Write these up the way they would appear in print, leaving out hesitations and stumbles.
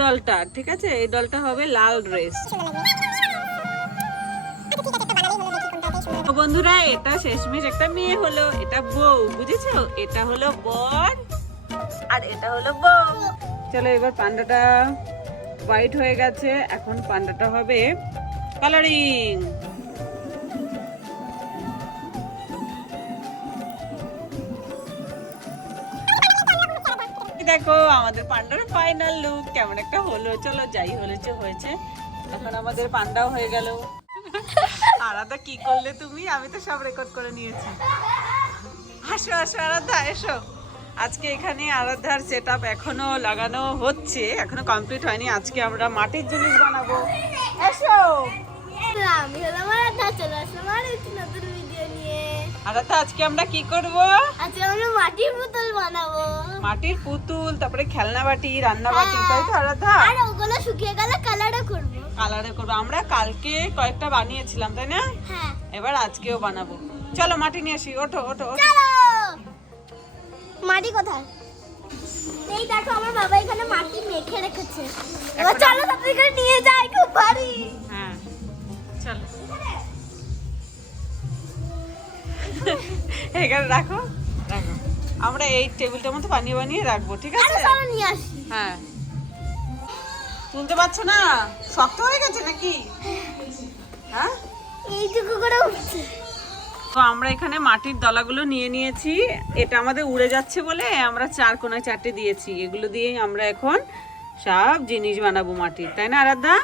ডলটা ঠিক আছে, এই ডলটা হবে লাল ড্রেস। তো বন্ধুরা, এটা শেষমেশ একটা মেয়ে হলো, এটা বউ, বুঝেছো? এটা হলো বর আর এটা হলো বউ। চলো এবার পান্ডাটা হোয়াইট হয়ে গেছে, এখন পান্ডাটা হবে কালারিং। দেখো আমাদের পান্ডার ফাইনাল লুক কেমন একটা হলো। চলো যাই হয়েছে হয়েছে, এখন আমাদের পান্ডাও হয়ে গেল। আরাধা কি করলে তুমি? আমি তো সব রেকর্ড করে নিয়েছি। আসো আসো আরাধা এসো। আজকে এখানে আরাধার সেটআপ এখনো লাগানো হচ্ছে, এখনো কমপ্লিট হয়নি। আজকে আমরা মাটির জিনিস বানাবো। এসো। আমি হলাম আরাধা, চলে আসলাম আর একটু নতুন ভিডিও নিয়ে। আরাধা আজকে আমরা কি করব? আজকে আমরা মাটির পুতুল বানাবো। মাটির পুতুল, তারপরে খেলনা বাটি, রান্না বাটি, তাই তো আরাধা? আর ওগুলো শুকিয়ে গেলে কালারও করব। কালারে করবো। আমরা কালকে কয়েকটা বানিয়েছিলাম তাই না? হ্যাঁ। এবার আজকেও বানাবো। চলো মাটি নিয়ে আসি, ওঠো ওঠো ওঠো। চলো। মাটি কোথায়? এই দেখো আমার বাবা এখানে মাটি মেখে রেখেছে। এবার চলো তাড়াতাড়ি করে নিয়ে যাই, খুব ভারী। হ্যাঁ চলো। এখানে রাখো রাখো, আমরা এই টেবিলটার মধ্যে বানিয়ে বানিয়ে রাখবো, ঠিক আছে? আরে চলো নিয়ে আসি। হ্যাঁ। তুলতে পারছো না? শক্ত হয়ে গেছে নাকি? হ্যাঁ, এইটুকু করে উঠছে। তো আমরা এখানে মাটির দলাগুলো নিয়ে নিয়েছি। এটা আমাদের উড়ে যাচ্ছে বলে আমরা চার কোণায় চারটে দিয়েছি। এগুলো দিয়ে আমরা এখন সব জিনিস বানাবো মাটির, তাই না আরাধ্যা?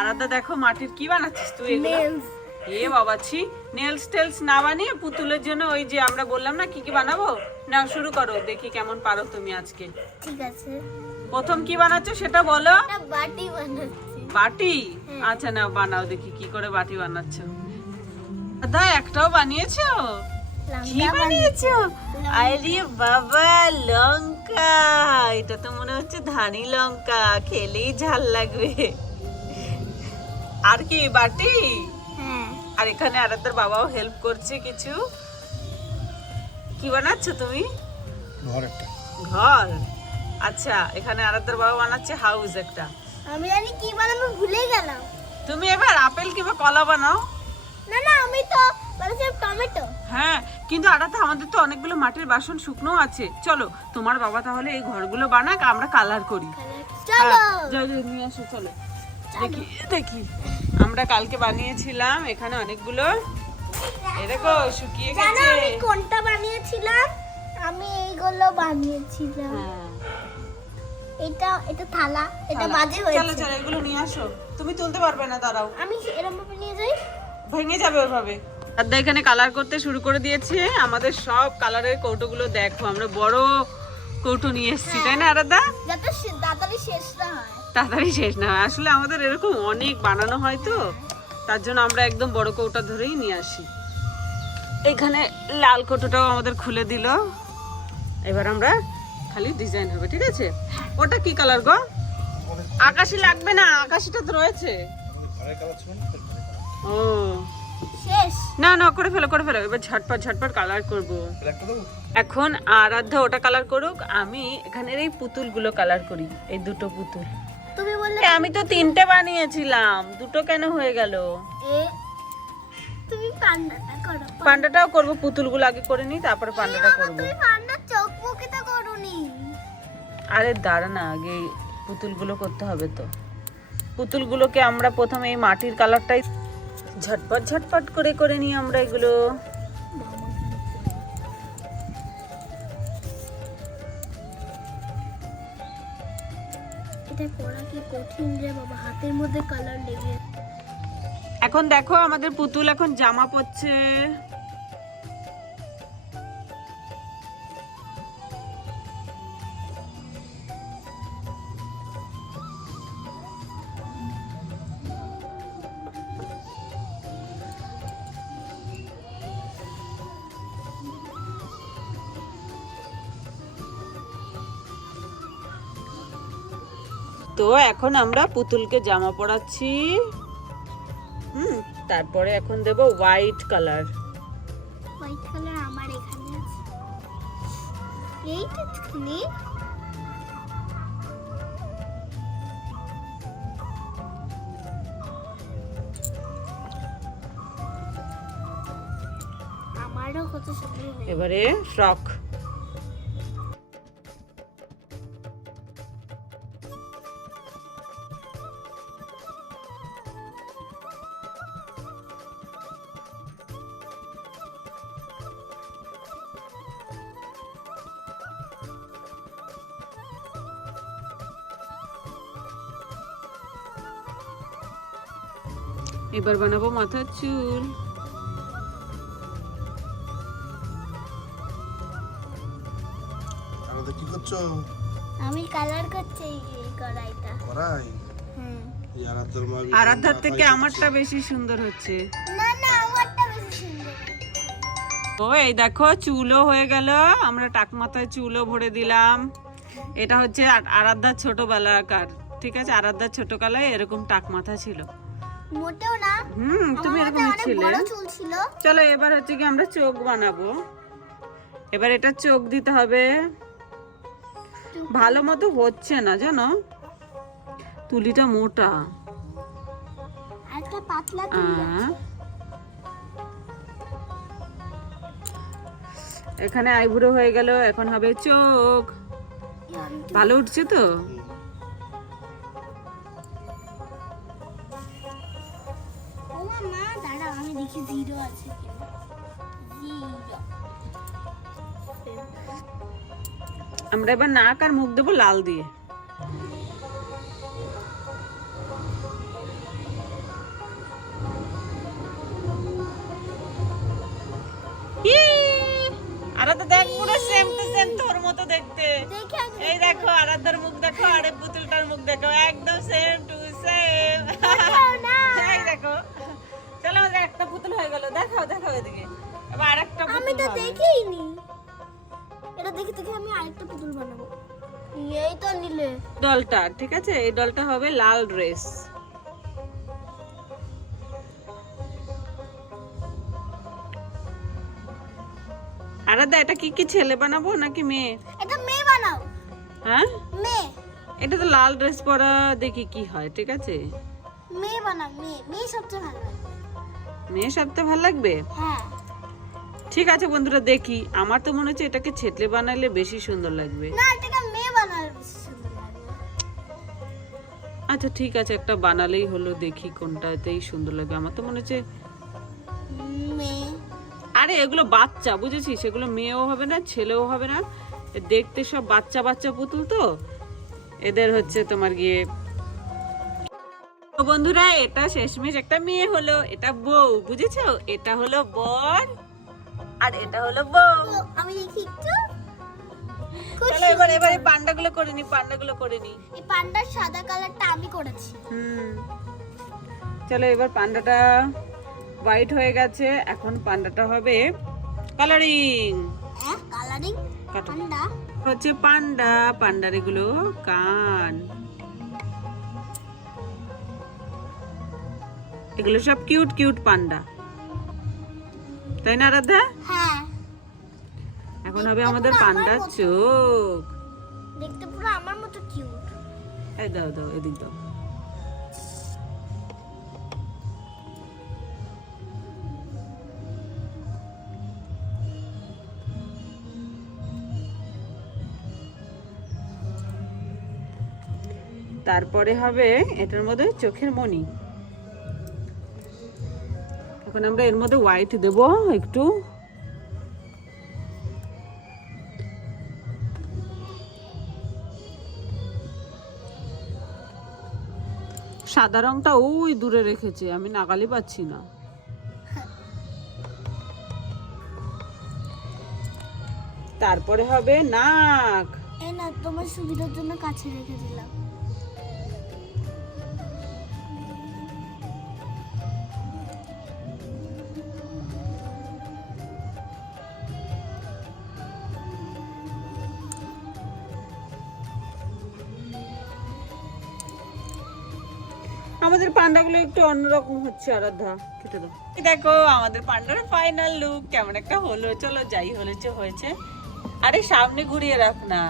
আরাধ্যা দেখো মাটির কি বানাচ্ছিস তুই এগুলো? Nails। এ বাবাছি, নেলস টেলস না বানিয়ে পুতুলের জন্য ওই যে আমরা বললাম না কি কি বানাবো, না শুরু করো, দেখি কেমন পারো তুমি আজকে। ঠিক আছে। প্রথম কি বানাচ্ছো সেটা বলো। একটা বাটি বানাচ্ছি। বাটি? আচ্ছা না বানাও দেখি কি করে বাটি বানাচ্ছো। দাদা একটাও বানিয়েছো? কি বানিয়েছো? আরে বাবা, লঙ্কা। এটা তো মনে হচ্ছে ধানি লঙ্কা, খেলেই ঝাল লাগবে। আর কি বাটি? হ্যাঁ। আর এখানে আরাধ্যার বাবাও হেল্প করছে কিছু। কি বানাচ্ছো তুমি? ঘর একটা। ঘর? আচ্ছা, এখানে আরাধ্যার বাবা বানাচ্ছে হাউস একটা। আমি জানি কি বানাবো, ভুলে গেলাম। তুমি এবার আপেল কিংবা কলা বানাও। না না, আমি তো বলেছিলাম টমেটো। হ্যাঁ, কিন্তু আরাধ্যা আমাদের তো অনেকগুলো মাটির বাসন শুকনো আছে। চলো তোমার বাবা তাহলে এই ঘরগুলো বানাক, আমরা কালার করি। চলো। হ্যাঁ, যাও যাও নিয়ে আসো চলো। দেখি দেখি, আমরা কালকে বানিয়েছিলাম এখানে অনেকগুলো। এই দেখো শুকিয়ে জানো গেছে। আমি কোনটা বানিয়েছিলাম? আমি এইগুলো বানিয়েছিলাম। হ্যাঁ, এটা থালা, এটা চলো, বাজে চলো হয়েছে। চলো এগুলো নিয়ে আসো। তুমি তুলতে পারবে না, দাঁড়াও, আমি এরকম ভাবে নিয়ে যাই। ভেঙে যাবে ওইভাবে। দাদা এখানে কালার করতে শুরু করে দিয়েছে। আমাদের সব কালারের কৌটোগুলো দেখো, আমরা বড় কৌটো নিয়ে এসেছি, তাই না আরাধ্যা? যাতে তাড়াতাড়ি শেষ না হয়। তাড়াতাড়ি শেষ না হয়। আসলে আমাদের এরকম অনেক বানানো হয় তো, তার জন্য আমরা একদম বড় কৌটা ধরেই নিয়ে আসি। এখানে লাল কৌটোটাও আমাদের খুলে দিল। এবার আমরা খালি ডিজাইন হবে, ঠিক আছে? ওটা কি কালার গো? আকাশি লাগবে না, আকাশিটা তো রয়েছে। ঘরের কালার ছিল না? ও শেষ। না না, করে ফেলো করে ফেলো। এবার ঝটপট ঝটপট কালার করব। ব্ল্যাকটা দেবো? এখন আরাধ্যা ওটা কালার করুক, আমি এখানের এই পুতুলগুলো কালার করি, এই দুটো পুতুল। তুমি বললে আমি তো তিনটে বানিয়েছিলাম, দুটো কেন হয়ে গেল? তুমি পান্ডাটা করো। পান্ডাটাও করব, পুতুলগুলো আগে করে নি, তারপরে পান্ডাটা করব। তুমি পান্ডার চোখ মুখে তো করোনি। আরে দাঁড়া না, আগে পুতুলগুলো করতে হবে তো। পুতুলগুলোকে আমরা প্রথমে এই মাটির কালারটাই ঝটপট ঝটপট করে করে নিই আমরা এগুলো। এটা করা কি কঠিন রে বাবা, হাতের মধ্যে কালার লেগে। এখন দেখো আমাদের পুতুল এখন জামা পরছে। তো এখন আমরা পুতুলকে জামা পরাচ্ছি। তারপরে এখন দেব হোয়াইট কালার। হোয়াইট কালার আমার এখানে আছে। এইটা তুমি পান্ডাটাও কত সুন্দর হয়েছে। এবারে ফ্রক। এবার বানাবো মাথার চুল। আলাদা কি করছো? আমি কালার করছি এই কড়াইটা। কড়াই? হুম। এই আরাধ্যার মা আরাধ্যার থেকে আমারটা বেশি সুন্দর হচ্ছে। না না আমারটা বেশি সুন্দর। ও এই দেখো চুলও হয়ে গেল, আমরা টাক মাথায় চুলও ভরে দিলাম। এটা হচ্ছে আরাধ্যার ছোটবেলাকার, ঠিক আছে? আরাধ্যার ছোটকালে এরকম টাক মাথা ছিল। মোটেও না। তুমি আমার এরকম মাথায় অনেক ছিলে। বড় চুল ছিল। চলো এবার হচ্ছে কি আমরা চোখ বানাবো। এবার এটা চোখ দিতে হবে। ভালো মতো হচ্ছে না জানো, তুলিটা মোটা। একটা পাতলা তুলি আছে। এখানে আইব্রো হয়ে গেল, এখন হবে চোখ। ভালো উঠছে তো? ও মা দাঁড়াও আমি দেখি জিরো আছে কিনা। জিরো। আমরা এবার নাক আর মুখ দেবো লাল দিয়ে। আরাধ্যা দেখ পুরো সেম টু সেম তোর মতো দেখতে। দেখে আমি এই দেখো আরাধ্যার মুখ দেখো, আর এই পুতুলটার মুখ দেখো, একদম সেম টু সেম। না। এই দেখো, চলো আমাদের একটা পুতুল হয়ে গেল। দেখাও দেখাও এদিকে, এবার আরেকটা পুতুল আমি তো হবে। দেখিনি। এটা দেখে দেখে আমি আরেকটা পুতুল বানাবো। এই তো নিলে। ডলটা, ঠিক আছে? এই ডলটা হবে লাল ড্রেস। আরাধ্যা এটা কি কি ছেলে বানাবো নাকি মেয়ে? এটা মেয়ে বানাও। হ্যাঁ মেয়ে। এটা তো লাল ড্রেস পরা, দেখি কি হয়, ঠিক আছে? মেয়ে বানাও মেয়ে। মেয়ে সবচেয়ে ভালো লাগে। মেয়ে সবচেয়ে ভালো লাগবে। হ্যাঁ। ঠিক আছে বন্ধুরা, দেখি। আমার তো মনে হচ্ছে এটাকে ছেলে বানাইলে বেশি সুন্দর লাগবে। না এটাকে মেয়ে বানালে বেশি সুন্দর লাগবে। আচ্ছা ঠিক আছে, একটা বানালেই হলো। দেখি কোনটাতেই সুন্দর লাগবে। আমার তো মনে হচ্ছে মেয়ে। আরে এগুলো বাচ্চা, বুঝেছিস? সেগুলো মেয়েও হবে না ছেলেও হবে না, দেখতে সব বাচ্চা বাচ্চা পুতুল তো, এদের হচ্ছে তোমার গিয়ে। তো বন্ধুরা, এটা শেষমেশ একটা মেয়ে হলো। এটা বউ, বুঝেছো? এটা হলো বর আর এটা হলো বউ। তো আমি দেখি একটু। খুব চলো এবার এবার এই পান্ডাগুলো করে নি, পান্ডাগুলো করে নি। এই পান্ডার সাদা কালারটা আমি করেছি। চলো এবার পান্ডাটা হোয়াইট হয়ে গেছে, এখন পান্ডাটা হবে কালারিং। হ্যাঁ কালারিং কাটো। পান্ডা। হচ্ছে পান্ডা, পান্ডার এগুলো কান, এগুলো সব কিউট কিউট পান্ডা, তাই না আরাধ্যা? হ্যাঁ এখন হবে আমাদের পুরো আমার পান্ডার মতো। চোখ। দেখতে পুরো আমার মতো কিউট। এই দাও দাও, এদিক দাও। তারপরে হবে এটার মধ্যে চোখের মণি। এখন আমরা এর মধ্যে হোয়াইট দেব একটু। সাদা রংটা ওই দূরে রেখেছে, আমি নাগালি পাচ্ছি না। তারপরে হবে নাক। এই না তোমার সুবিধার জন্য কাছে রেখে দিলাম। আমাদের পান্ডাগুলো একটু অন্যরকম হচ্ছে। আরাধ্যা কেটে দাও। দেখো আমাদের পান্ডার ফাইনাল লুক কেমন একটা হলো। চলো যাই হয়েছে হয়েছে। আরে সামনে ঘুরিয়ে রাখ না।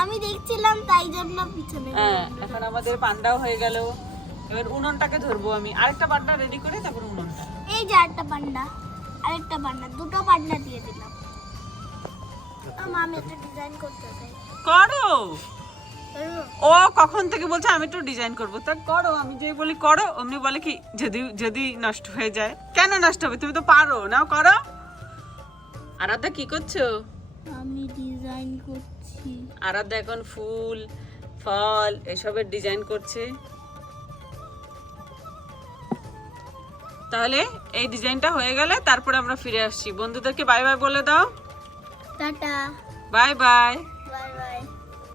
আমি দেখছিলাম তাই জন্য পিছনে। হ্যাঁ এখন আমাদের পান্ডাও হয়ে গেল। এবার উনুনটাকে ধরবো আমি। আরেকটা পান্ডা রেডি করে তারপর উনুনটা। এই যে একটা পান্ডা। আরেকটা পান্ডা, দুটো পান্ডা দিয়ে দিলাম। আমি একটা ডিজাইন করতে চাই। করো। করবো? ও কখন থেকে বলছে আমি একটু ডিজাইন করবো, তা করো। আমি যে বলি করো, অমনি বলে কি যদি যদি নষ্ট হয়ে যায়। কেন নষ্ট হবে, তুমি তো পারো, নাও করো। আরাধ্যা কি করছো? আমি ডিজাইন করছি। আরাধ্যা এখন ফুল ফল এসবের ডিজাইন করছে। তাহলে এই ডিজাইনটা হয়ে গেলে তারপরে আমরা ফিরে আসছি। বন্ধুদেরকে বাই বাই বলে দাও। টাটা। Bye bye.